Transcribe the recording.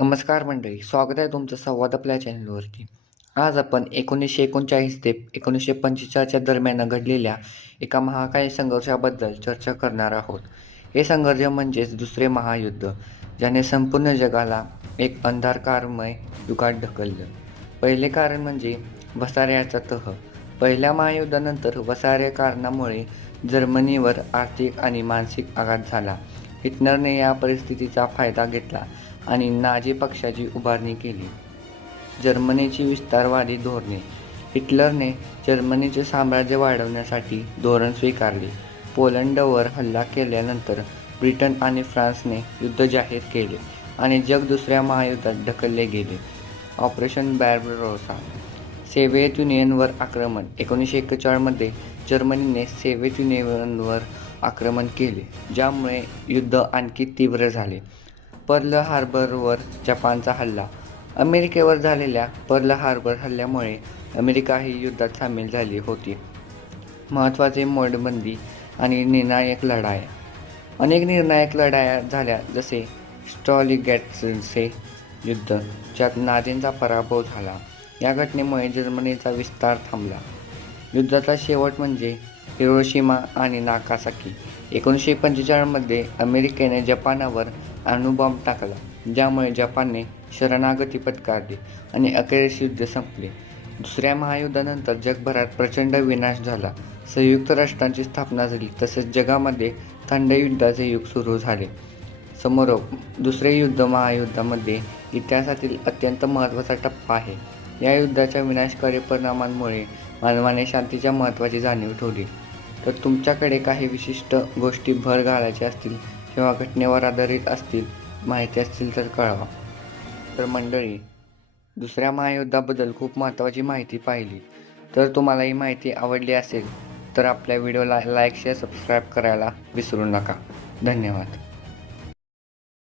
नमस्कार मंडळी स्वागत आहे तुमचं संवाद आपल्या चॅनलवरती आज आपण एकोणीसशे एकोणचाळीस ते एकोणीसशे पंचेचाळीसच्या दरम्यान घडलेल्या एका महाकाय संघर्षाबद्दल चर्चा करणार आहोत. हे संघर्ष म्हणजेच दुसरे महायुद्ध ज्याने संपूर्ण जगाला एक अंधारकारमय युगात ढकललं. पहिले कारण म्हणजे वसाऱ्याचा तह. पहिल्या महायुद्धानंतर वसारे कारणामुळे जर्मनीवर आर्थिक आणि मानसिक आघात झाला. हिटलरने या परिस्थितीचा फायदा घेतला. आणि नाझी पक्षाची उभारणी केली. जर्मनीची विस्तारवादी धोरणे. हिटलरने जर्मनीचे साम्राज्य वाढवण्यासाठी धोरण स्वीकारले. पोलंडवर हल्ला केल्यानंतर ब्रिटन आणि फ्रान्सने युद्ध जाहीर केले आणि जग दुसऱ्या महायुद्धात ढकलले गेले. ऑपरेशन बॅर्बरोसा. सोव्हिएत युनियनवर आक्रमण. एकोणीसशे एक्केचाळमध्ये जर्मनीने सोव्हिएत युनियनवर आक्रमण केले ज्यामुळे युद्ध आणखी तीव्र झाले. पर्ल हार्बरवर जपानचा हल्ला. अमेरिकेवर झालेल्या पर्ल हार्बर हल्ल्यामुळे अमेरिका ही युद्धात सामील झाली होती. महत्त्वाचे मोडबंदी आणि निर्णायक लढाया. अनेक निर्णायक लढाया झाल्या जसे स्टॉलिगॅटचे युद्ध ज्यात नाझींचा पराभव झाला. या घटनेमुळे जर्मनीचा विस्तार थांबला. युद्धाचा शेवट म्हणजे हिरोशिमा आणि नाकासाकी. एकोणीसशे पंचेचाळमध्ये अमेरिकेने जपानावर अणुबॉम्ब टाकला ज्यामुळे जपानने शरणागती पत्कारली आणि अखेरीस युद्ध संपले. दुसऱ्या महायुद्धानंतर जगभरात प्रचंड विनाश झाला. संयुक्त राष्ट्रांची स्थापना झाली तसेच जगामध्ये थंड युद्धाचे युग सुरू झाले. समोरोप दुसरे युद्ध महायुद्धामध्ये इतिहासातील अत्यंत महत्त्वाचा टप्पा आहे. या युद्धाच्या विनाशकारी परिणामांमुळे मानवाने शांतीच्या महत्त्वाची जाणीव ठेवली. तर तुमच्याकडे काही विशिष्ट गोष्टी भर घालायच्या असतील किंवा घटनेवर आधारित असतील माहिती असतील तर कळवा. तर मंडळी दुसऱ्या महायुद्धाबद्दल खूप महत्त्वाची माहिती पाहिली. तर तुम्हाला ही माहिती आवडली असेल तर आपल्या व्हिडिओला लाईक शेअर सबस्क्राईब करायला विसरू नका. धन्यवाद.